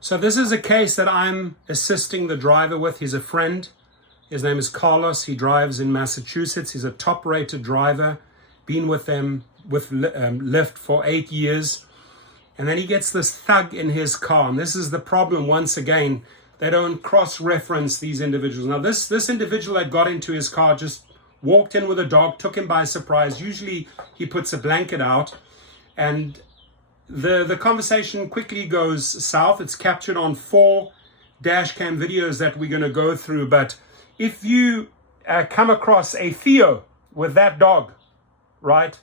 So this is a case that I'm assisting the driver with. He's a friend. His name is Carlos. He drives in Massachusetts. He's a top-rated driver. Been with them, with Lyft for 8 years. And then he gets this thug in his car. And this is the problem once again. They don't cross-reference these individuals. Now this individual that got into his car just walked in with a dog, took him by surprise. Usually he puts a blanket out. And the conversation quickly goes south. It's captured on 4 dash cam videos that we're going to go through. But if you come across a THEO with that dog, right,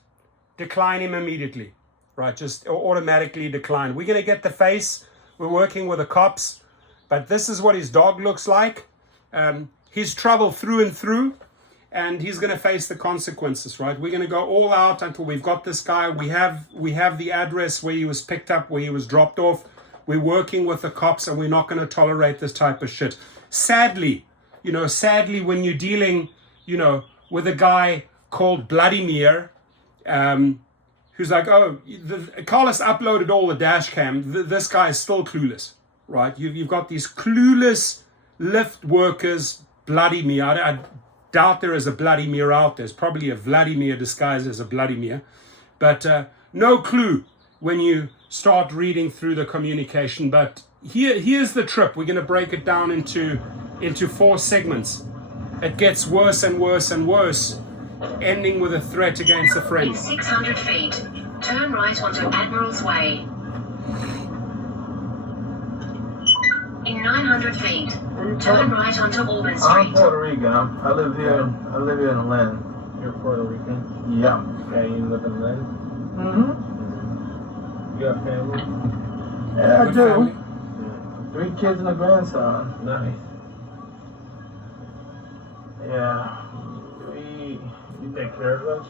decline him immediately, right? Just automatically decline. We're going to get the face. We're working with the cops. But this is what his dog looks like. He's trouble through and through. And he's going to face the consequences, right? We're going to go all out until we've got this guy. We have the address where he was picked up, where he was dropped off. We're working with the cops, and we're not going to tolerate this type of shit. Sadly, when you're dealing, with a guy called Vladimir, who's like, oh, Carlos uploaded all the dash cam. This guy is still clueless, right? You've got these clueless Lyft workers, Vladimir. I doubt there is a Vladimir out there. There's probably a Vladimir disguised as a Vladimir. But no clue when you start reading through the communication. But here's the trip. We're going to break it down into 4 segments. It gets worse and worse and worse, ending with a threat against a friend. In 600 feet, turn right onto Admiral's Way. In 900 feet, turn right onto Auburn Street. I'm Puerto Rican. I live here in Atlanta. You're Puerto Rican? Yeah. Okay, you live in Atlanta? Mm-hmm. You got family? Yeah, I Good do. family. 3 kids and a grandson. Nice. Yeah. You take care of them?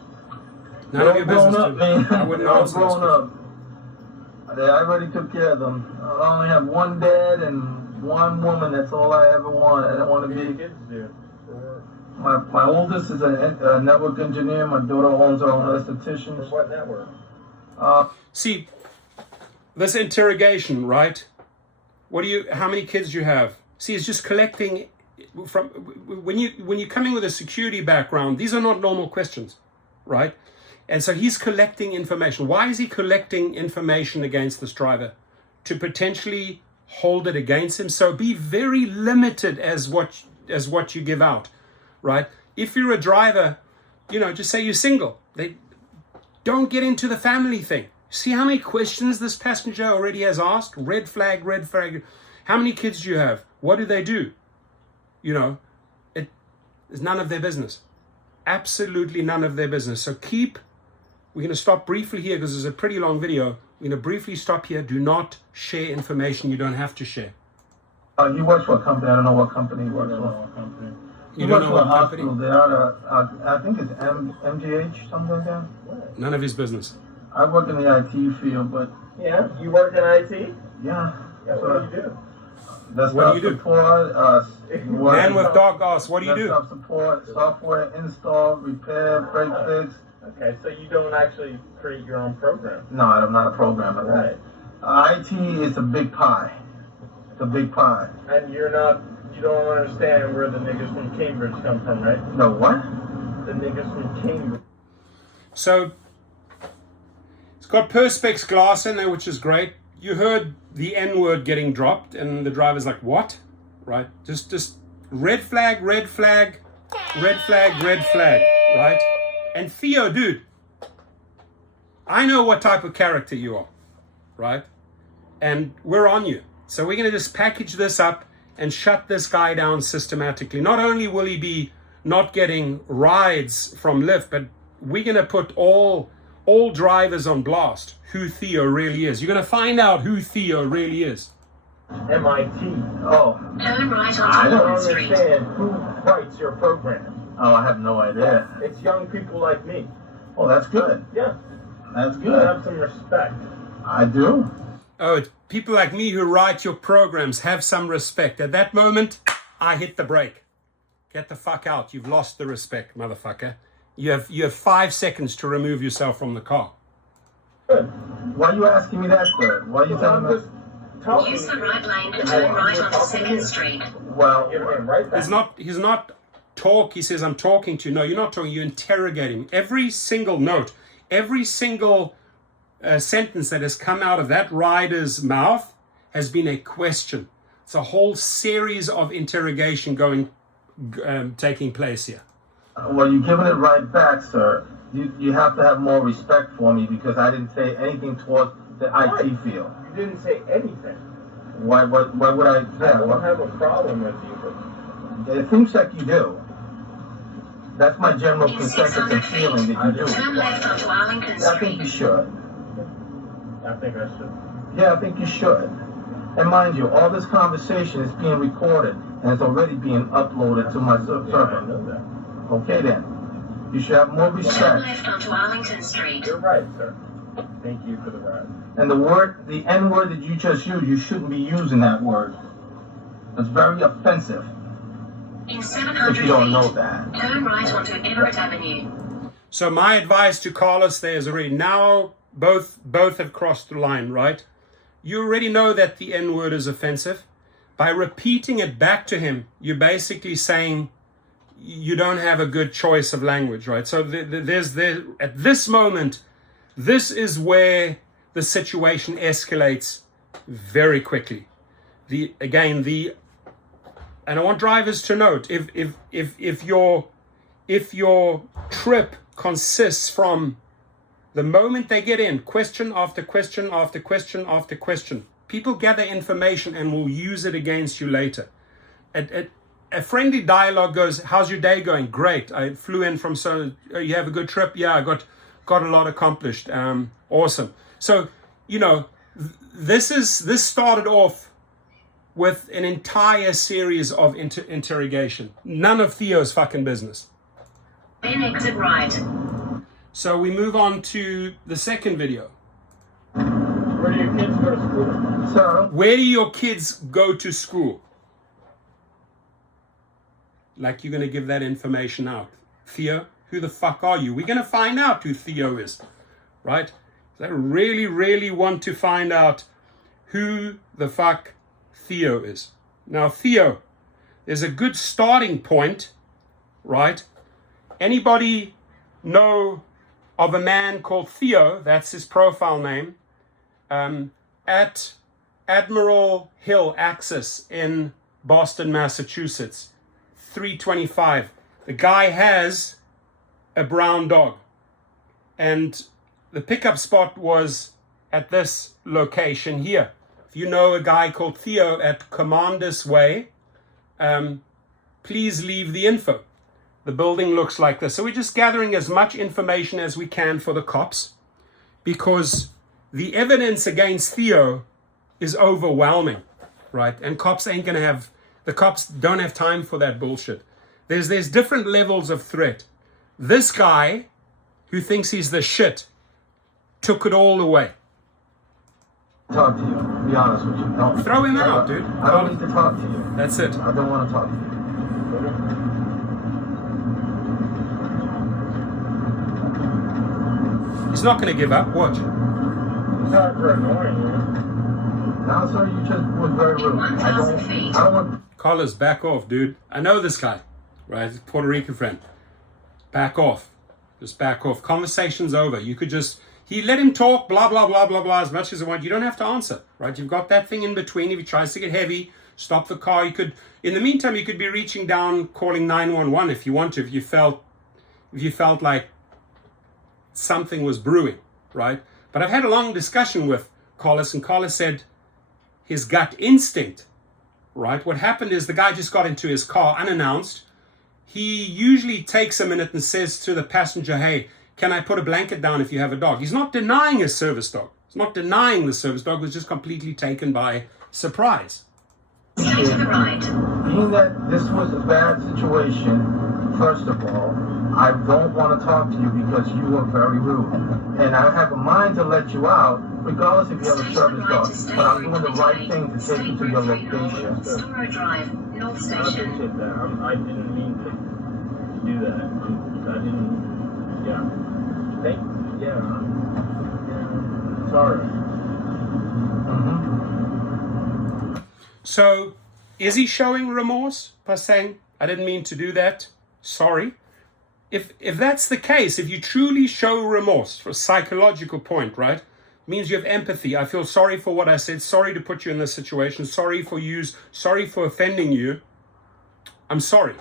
None of your They're all business. grown up, man. I wouldn't They're all answer this grown question. up. I already took care of them. I only have 1 dad and 1 woman. That's all I ever want. I don't want to What do your be. kids do for work? My oldest is a network engineer. My daughter owns her own For esthetician. what network? See, this interrogation, right? How many kids do you have? See, it's just collecting from, when you're coming with a security background, these are not normal questions, right? And so he's collecting information. Why is he collecting information against this driver? To potentially hold it against him. So be very limited as what you give out, right? If you're a driver, just say you're single. Don't get into the family thing. See how many questions this passenger already has asked? Red flag, red flag. How many kids do you have? What do they do? It's none of their business. Absolutely none of their business. So we're going to stop briefly here because it's a pretty long video. We're going to briefly stop here. Do not share information you don't have to share. He works for a company. I don't know what company he works for. You don't know what company? Hospital. They are, I think it's MGH, something like that. None of his business. I work in the IT field, but Yeah, you work in IT? yeah. Yeah, what do you do? What do you do? Support, Man with dog asks, what do you do? desktop support, software install, repair, break fix. Okay, so you don't actually create your own program. No, I'm not a programmer. Right. IT is a big pie. It's a big pie. And you don't understand where the niggas from Cambridge come from, right? No, what? The niggas from Cambridge. So it's got Perspex glass in there, which is great. You heard the N-word getting dropped, and the driver's like, what? Right? Just red flag, red flag, red flag, red flag, right? And THEO, dude, I know what type of character you are, right? And we're on you. So we're going to just package this up and shut this guy down systematically. Not only will he be not getting rides from Lyft, but we're going to put all drivers on blast who THEO really is. You're going to find out who THEO really is. MIT. Oh. Turn right I onto don't Auburn Street. understand who writes your program. Oh, I have no idea. It's young people like me. Oh, that's good. Yeah. That's You good. have some respect. I do. Oh, people like me who write your programs have some respect. At that moment, I hit the brake. Get the fuck out. You've lost the respect, motherfucker. You have 5 seconds to remove yourself from the car. Good. Why are you asking me that for? Why are you I'm telling me? just talking. Use the right lane and turn right onto 2nd Street. Well, Give him right back. He's not talk. He says, I'm talking to you. No, you're not talking. You interrogate him. Every single note, every single sentence that has come out of that rider's mouth has been a question. It's a whole series of interrogation taking place here. well, you're giving it right back, sir. You have to have more respect for me because I didn't say anything towards the IT field. You didn't say anything. Why would I? I don't have a problem with you, but It seems like you do. That's my general In consensus 600 and feet, feeling that you do. turn left onto Arlington I think you Street. should. I think I should. Yeah, I think you should. And mind you, all this conversation is being recorded and it's already being uploaded to my Yeah, I server. know that. Okay then. You should have more Turn respect. left onto Arlington Street. You're right, sir. Thank you for the ride. And the N word that you just used, you shouldn't be using that word. It's very offensive In if 700 you don't know feet, that. turn right onto Everett Avenue. So my advice to Carlos there is already now both have crossed the line, right? You already know that the N word is offensive. By repeating it back to him, you're basically saying you don't have a good choice of language, right? So at this moment, this is where the situation escalates very quickly. And I want drivers to note, if your trip consists from the moment they get in, question after question after question after question, people gather information and will use it against you later. A friendly dialogue goes, how's your day going? Great. I flew in from you have a good trip? Yeah, I got a lot accomplished. Awesome. So, this started off with an entire series of interrogation. None of Theo's fucking business. Then exit right. So we move on to the second video. Where do your kids go to school? Sir, Where do your kids go to school? Like you're going to give that information out. Theo, who the fuck are you? We're going to find out who Theo is, right? I really, really want to find out who the fuck Theo is. Now, Theo, there's a good starting point, right? Anybody know of a man called Theo? That's his profile name. At Admiral Hill Axis in Boston, Massachusetts. 325. The guy has a brown dog. And the pickup spot was at this location here. If you know a guy called Theo at Commanders Way, please leave the info. The building looks like this. So we're just gathering as much information as we can for the cops because the evidence against Theo is overwhelming, right? And the cops don't have time for that bullshit. There's different levels of threat. This guy who thinks he's the shit took it all away. talk to you. To be honest with you. Don't Throw him out, dude. I don't need to talk to you. That's it. I don't want to talk to you. He's not going to give up. Watch. Sorry for annoying you. Now, sir, you just was very rude. 1,000 feet. I don't want. Carlos, back off, dude. I know this guy, right? Puerto Rican friend. Back off. Just back off. Conversation's over. You could just... He let him talk, blah, blah, blah, blah, blah, as much as he wants. You don't have to answer, right? You've got that thing in between. If he tries to get heavy, stop the car. You could... In the meantime, you could be reaching down, calling 911 if you want to, if you felt like something was brewing, right? But I've had a long discussion with Carlos, and Carlos said his gut instinct, right? What happened is the guy just got into his car unannounced. He usually takes a minute and says to the passenger, hey, can I put a blanket down if you have a dog? He's not denying his service dog. He's not denying the service dog was just completely taken by surprise. Stay to the right. Being that this was a bad situation, first of all, I don't want to talk to you because you were very rude. And I have a mind to let you out, regardless if you have a service dog. But I'm doing the right thing to take you to your location. Storrow Drive, North I Station. appreciate that. I didn't mean to do that. I didn't. Yeah. Sorry. Mm-hmm. So is he showing remorse by saying, I didn't mean to do that, sorry? If that's the case, if you truly show remorse for a psychological point, right, means you have empathy. I feel sorry for what I said, sorry to put you in this situation, sorry for offending you, I'm sorry.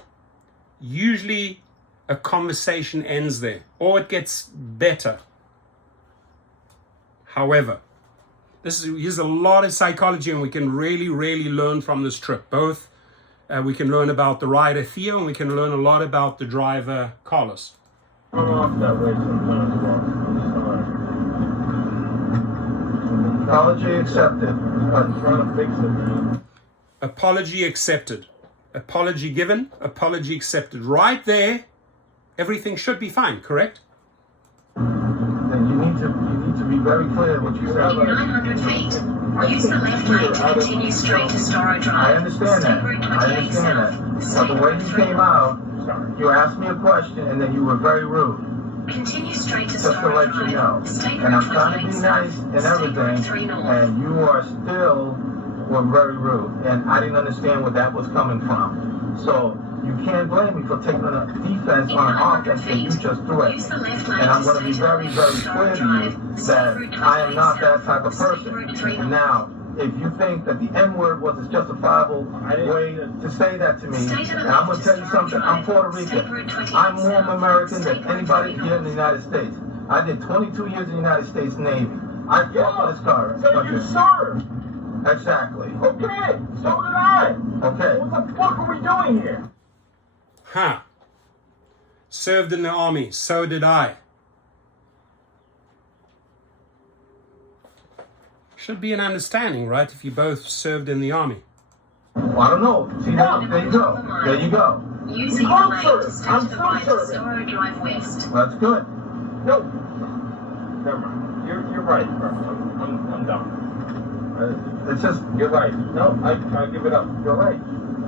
Usually a conversation ends there, or it gets better. However, here's a lot of psychology, and we can really, really learn from this trip. Both we can learn about the rider Theo, and we can learn a lot about the driver Carlos. I'm off that way sometimes, boss. Apology accepted. I'm trying to fix it, man. Apology accepted. Apology given. Apology accepted. Right there, everything should be fine, correct? Then you need to be very clear what you said. In 900 feet, use the left lane to continue straight to Storrow Drive. I understand State that. Route I 28 understand that. south. But the State way Route you 3 came north. out, you asked me a question and then you were very rude. Continue straight to Just to Storrow let Drive. you know. State And I'm Route trying to 28 be south. nice and State Route 3 everything, north. and you are still were very rude. And I didn't understand where that was coming from. So you can't blame me for taking a defense In on an 900 offense that you feet, just threw at me. use the left lane And I'm to going to be stay very, to very Storrow clear to Drive. you State that Route I am 28 not that south. type of State Route 3 person. north. Now, if you think that the N-word was a justifiable way to say that to me, and I'm going to tell you something, I'm Puerto Rican. I'm more American than anybody here in the United States. I did 22 years in the United States Navy. I fought for this car. So you served. Exactly. Okay, so did I. Okay. What the fuck are we doing here? Huh. Served in the army. So did I. Should be an understanding, right? If you both served in the army. Well, I don't know. See, there you go. There you go. Using the lane to stay to the right to Storrow Drive West. That's good. No. Never mind. You're right, bro. I'm done. It's just, You're right. No, I give it up. You're right.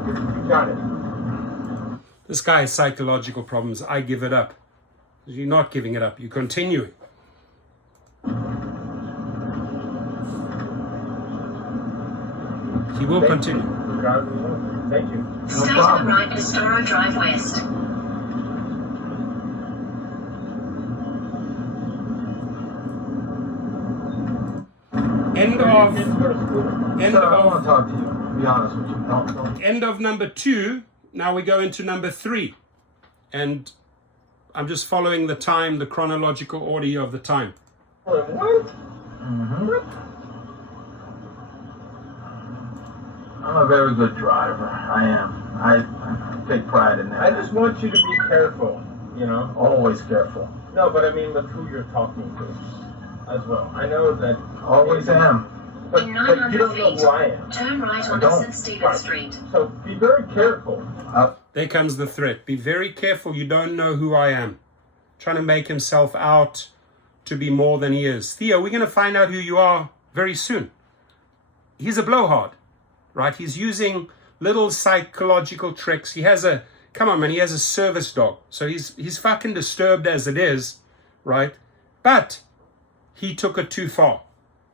You got it. This guy has psychological problems. I give it up. You're not giving it up. You're continuing. He will continue. Thank you. Stay to the problem. right to Storrow Drive West. End of sir, I don't want to talk to you. To be honest with you. Don't. end of number 2. Now we go into number 3. And I'm just following the time, the chronological order of the time. What? I'm a very good driver. I am. I take pride in that. I just want you to be careful, you know? Always careful. No, but I mean with who you're talking to as well. I know that... Always am. But In you 900 don't know feet, who I am. turn right onto don't. St. Stephen's Right. Street. So be very careful. There comes the threat. Be very careful. You don't know who I am. Trying to make himself out to be more than he is. Theo, we're going to find out who you are very soon. He's a blowhard, right? He's using little psychological tricks. He has a, come on man, he has a service dog. So he's fucking disturbed as it is, right? But he took it too far.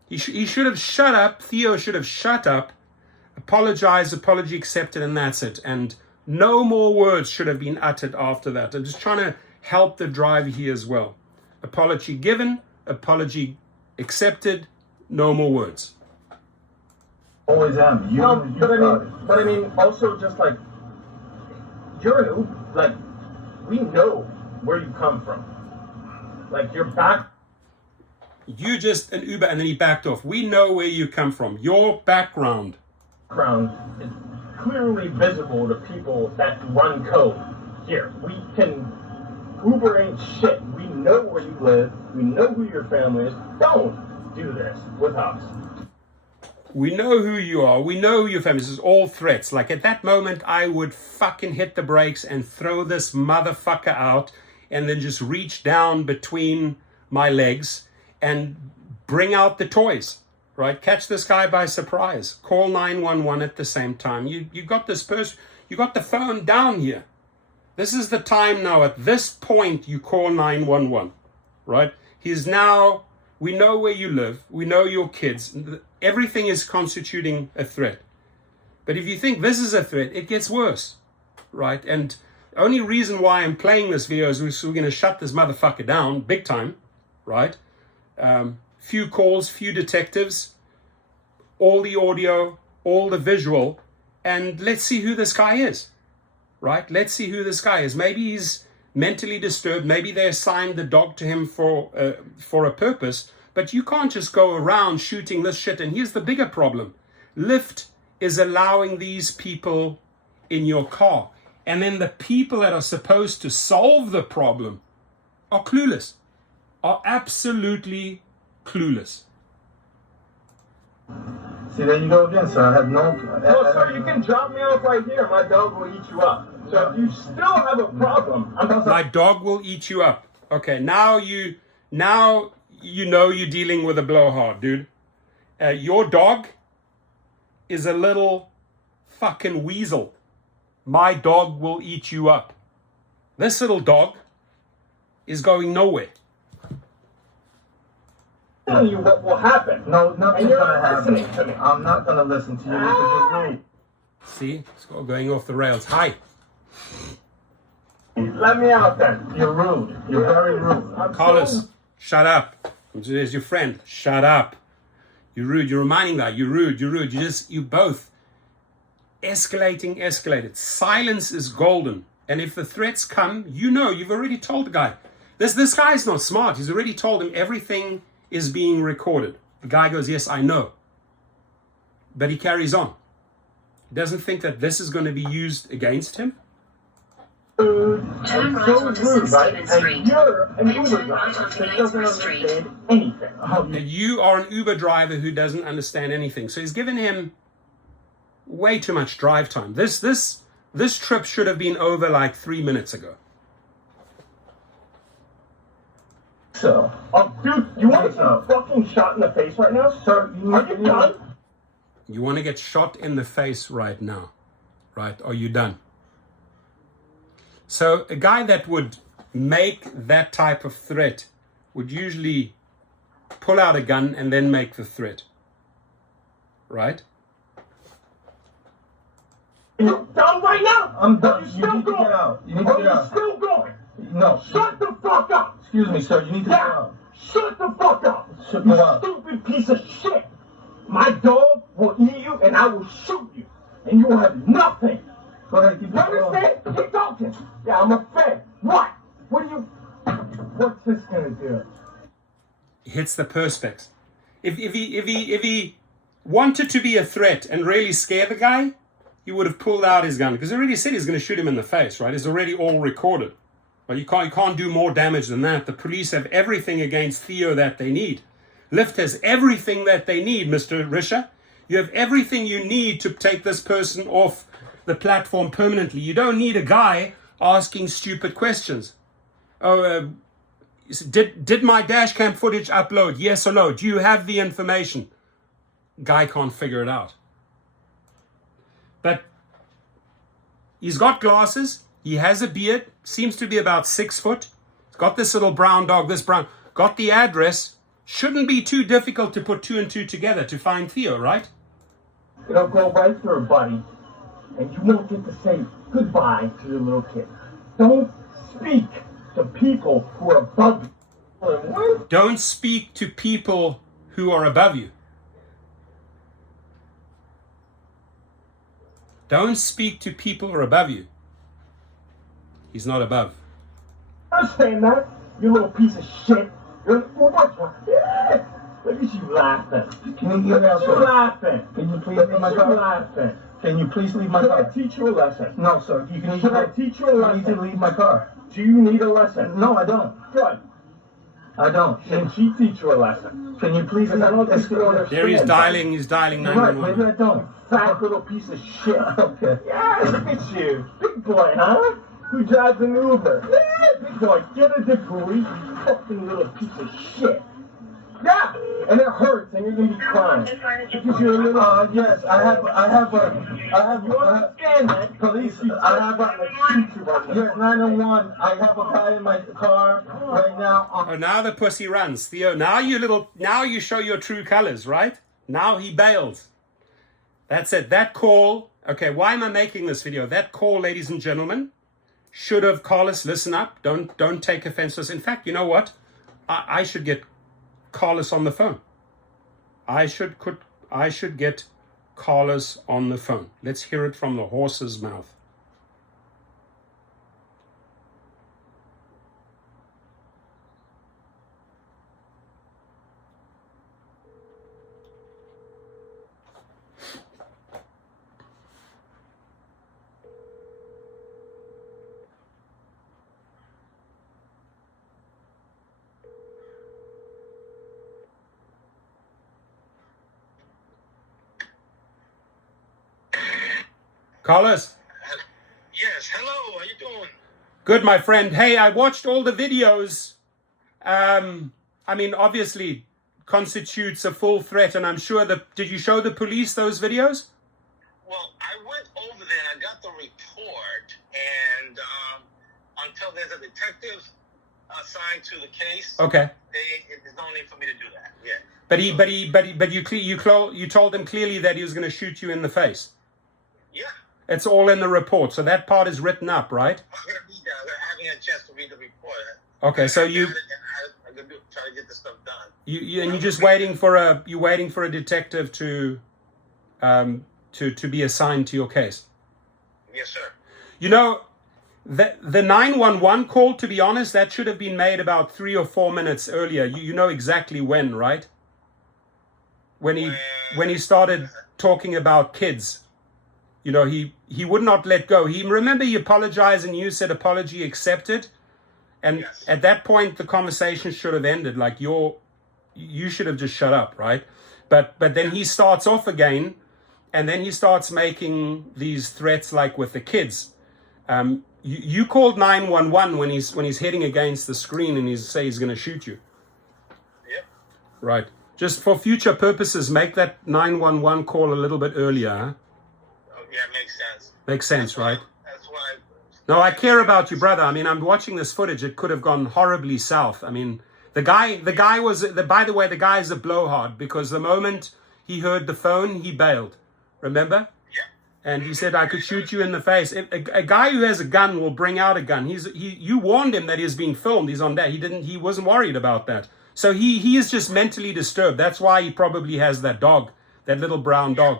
He should have shut up. Theo should have shut up, apologized, apology accepted, and that's it. And no more words should have been uttered after that. I'm just trying to help the driver here as well. Apology given, apology accepted, no more words. Always am. You, No, you but I mean, also just like, you're an Uber. Like, we know where you come from. Like, your background You just an Uber, and then he backed off. We know where you come from. Your background. is clearly visible to people that run code here. We can, Uber ain't shit. We know where you live. We know who your family is. Don't do this with us. We know who you are. We know who your family is. This is all threats. Like at that moment, I would fucking hit the brakes and throw this motherfucker out and then just reach down between my legs and bring out the toys, right? Catch this guy by surprise. Call 911 at the same time. You got this person, you got the phone down here. This is the time now. At this point, you call 911, right? He's now, we know where you live. We know your kids. Everything is constituting a threat. But if you think this is a threat, it gets worse, right? And the only reason why I'm playing this video is we're going to shut this motherfucker down big time, right? Few calls, few detectives, all the audio, all the visual, and let's see who this guy is, right? Let's see who this guy is. Maybe he's mentally disturbed. Maybe they assigned the dog to him for a purpose, but you can't just go around shooting this shit. And here's the bigger problem. Lyft is allowing these people in your car. And then the people that are supposed to solve the problem are clueless, are absolutely clueless. See, there you go again, sir. I have no... Well, sir, you can drop me off right here. My dog will eat you up. So if you still have a problem, My dog will eat you up. Okay, now you know you're dealing with a blowhard, dude. Your dog is a little fucking weasel. My dog will eat you up. This little dog is going nowhere. I'm telling you what will happen. No, nothing's And you're gonna not happen. listening to me. I'm not gonna listen to you because you're rude. See, it's all going off the rails. Hi. Let me out then. You're rude. You're very rude. I'm Carlos, shut up. There's your friend. Shut up. You're rude. You're reminding that. You're rude. You're rude. You both escalated. Silence is golden. And if the threats come, you've already told the guy. This guy's not smart. He's already told him everything is being recorded. The guy goes, yes, I know. But he carries on. He doesn't think that this is going to be used against him. Turn right onto rude, right? 16th Street. And you're an Then Uber turn right driver onto that doesn't Gainsborough Street. understand anything. And you are an Uber driver who doesn't understand anything. So he's given him way too much drive time. This trip should have been over like 3 minutes ago. So, Dude, you want to get fucking shot in the face right now? sir, Are you done? You want to get shot in the face right now, right? Are you done? So a guy that would make that type of threat would usually pull out a gun and then make the threat, right? You're done right now? I'm done. Are you You still need to going? get out. You need to Are get you out. still going? No. Shut the fuck up! Excuse me, sir. You need to get Yeah, out. shut the fuck up! Shut You up. stupid piece of shit! My dog will eat you and I will shoot you. And you will have nothing. Go ahead. Keep You it going. understand? Keep talking. Yeah, I'm a fed. What? What's this gonna do? Hits the perspex. If he wanted to be a threat and really scare the guy, he would have pulled out his gun because he already said he's going to shoot him in the face, right? It's already all recorded. But you can't do more damage than that. The police have everything against THEO that they need. Lyft has everything that they need, Mr. Risha. You have everything you need to take this person off the platform permanently. You don't need a guy asking stupid questions. Oh, did my dash cam footage upload? Yes or no? Do you have the information? Guy can't figure it out. But he's got glasses. He has a beard. Seems to be about 6 foot. He's got this little brown dog. Got the address. Shouldn't be too difficult to put 2 and 2 together to find THEO, right? It'll go right through, buddy. And you won't get to say goodbye to your little kid. Don't speak to people who are above you. Don't speak to people who are above you. Don't speak to people who are above you. He's not above. Understand that? You little piece of shit. Look at you laughing. Can you get out, You sir? laughing. Can you please Look leave my at you car? laughing. Can you please leave my Should I car? teach you a lesson? No, sir. You can Should I teach you a You need to lesson? leave my car. Do you need a lesson? No, I don't. Good. I don't. Should she teach you a lesson? Can you please Because I don't think you understand. There he's dialing. He's dialing Right, maybe I 911. don't. Fat little piece of shit. Okay. Yeah, look at you. Big boy, huh? Who drives an Uber? Yeah, big boy. Get a degree, you fucking little piece of shit. Yeah, and it hurts, and you're gonna be crying. Because you're a little... Yes, I have, You understand that? police, If you I touch have me, I'm gonna shoot you right now. yes, 911. I have a guy in my car right now. Oh, now the pussy runs. THEO, now you show your true colors, right? Now he bails. That's it. That call Okay, why am I making this video? That call, ladies and gentlemen, should have, Carlos, listen up. Don't take offense to this. In fact, you know what? I should get Carlos on the phone. I should get Carlos on the phone. Let's hear it from the horse's mouth. Carlos. Yes, hello, how you doing? Good, my friend. Hey, I watched all the videos. I mean, obviously, constitutes a full threat, and I'm sure that, did you show the police those videos? Well, I went over there and I got the report, and until there's a detective assigned to the case, Okay. there's no need for me to do that. Yeah. But you told him clearly that he was going to shoot you in the face. Yeah. It's all in the report, so that part is written up, right? I'm gonna read that. I haven't had a chance to read the report. Okay, so I'm gonna try to get this stuff done. You're just waiting for a detective to be assigned to your case. Yes, sir. You know, the 911 call, to be honest, that should have been made about 3 or 4 minutes earlier. You know exactly when, right? When he started talking about kids. You know, he would not let go. Remember he apologized and you said apology accepted. And Yes. At that point, the conversation should have ended. Like you should have just shut up, right? But then he starts off again, and then he starts making these threats like with the kids. You called 911 when he's heading against the screen and he's going to shoot you. Yep. Right. Just for future purposes, make that 911 call a little bit earlier, huh? Yeah, it makes sense. Makes sense, right? That's why. No, I care about you, brother. I mean, I'm watching this footage. It could have gone horribly south. I mean, the guy by the way, the guy is a blowhard, because the moment he heard the phone, he bailed. Remember? Yeah. And he said, I could shoot you in the face. A guy who has a gun will bring out a gun. You warned him that he's being filmed. He's on that. He wasn't worried about that. So he is just mentally disturbed. That's why he probably has that dog, that little brown dog.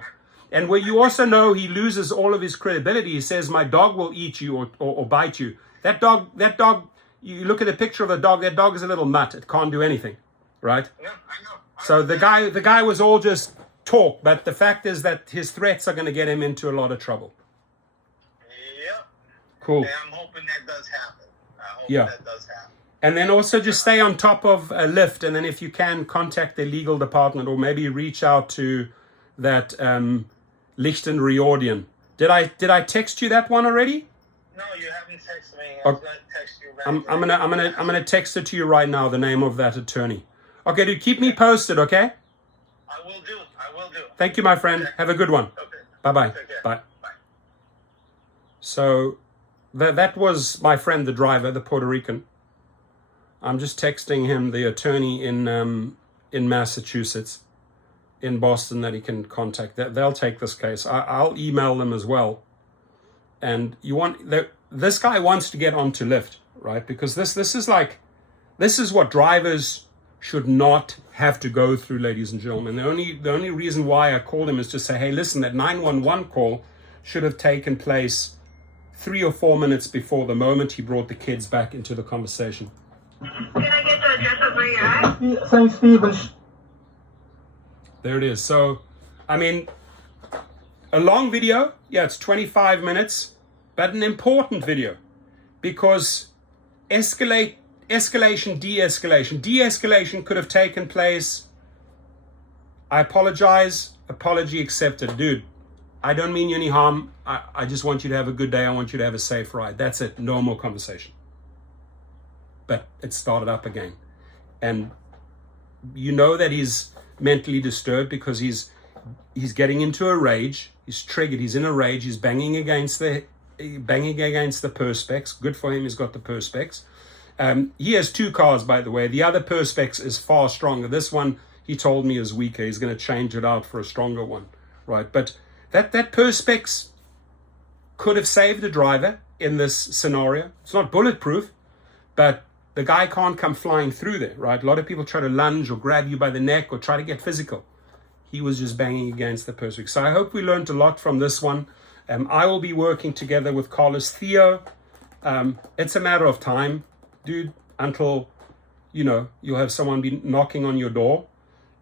And where you also know he loses all of his credibility, he says, my dog will eat you or bite you. That dog, you look at a picture of the dog, that dog is a little mutt. It can't do anything, right? Yeah, I know. So the guy was all just talk, but the fact is that his threats are going to get him into a lot of trouble. Yep. Cool. And I'm hoping that does happen. That does happen. And then also just stay on top of a Lyft, and then if you can, contact the legal department, or maybe reach out to that Lichten Riordan. Did I text you that one already? No, you haven't texted me. I was gonna text you back. I'm gonna text it to you right now, the name of that attorney. Okay, dude, keep me posted, okay? I will do. Thank you, my friend. Have a good one. Okay. Bye-bye. Take care. Bye. Bye. So that was my friend, the driver, the Puerto Rican. I'm just texting him, the attorney in Massachusetts, in Boston, that he can contact. They'll take this case. I'll email them as well. And this guy wants to get onto Lyft, right? Because this is what drivers should not have to go through, ladies and gentlemen. The only reason why I called him is to say, hey, listen, that 911 call should have taken place 3 or 4 minutes before the moment he brought the kids back into the conversation. Can I get the address of where you're at? St. Stephen's. There it is. So, I mean, a long video. Yeah, it's 25 minutes, but an important video, because escalation, de-escalation. De-escalation could have taken place. I apologize. Apology accepted. Dude, I don't mean you any harm. I just want you to have a good day. I want you to have a safe ride. That's it. Normal conversation. But it started up again. And you know that he's mentally disturbed because he's getting into a rage. He's triggered. He's in a rage. He's banging against the Perspex. Good for him. He's got the Perspex. He has 2 cars, by the way. The other Perspex is far stronger. This one, he told me, is weaker. He's going to change it out for a stronger one, right? But that Perspex could have saved a driver in this scenario. It's not bulletproof, but the guy can't come flying through there, right? A lot of people try to lunge or grab you by the neck or try to get physical. He was just banging against the person. So I hope we learned a lot from this one. I will be working together with Carlos THEO. It's a matter of time, dude, until, you'll have someone be knocking on your door.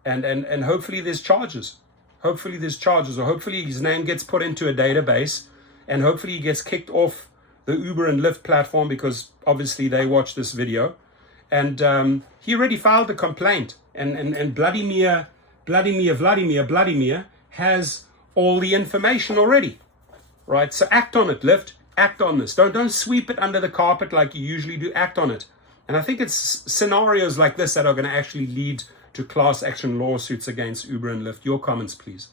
And hopefully there's charges. Hopefully there's charges, or hopefully his name gets put into a database, and hopefully he gets kicked off the Uber and Lyft platform, because obviously they watch this video. And he already filed a complaint, and Vladimir has all the information already, right? So act on it, Lyft. Act on this. Don't sweep it under the carpet like you usually do. Act on it. And I think it's scenarios like this that are going to actually lead to class action lawsuits against Uber and Lyft. Your comments, please.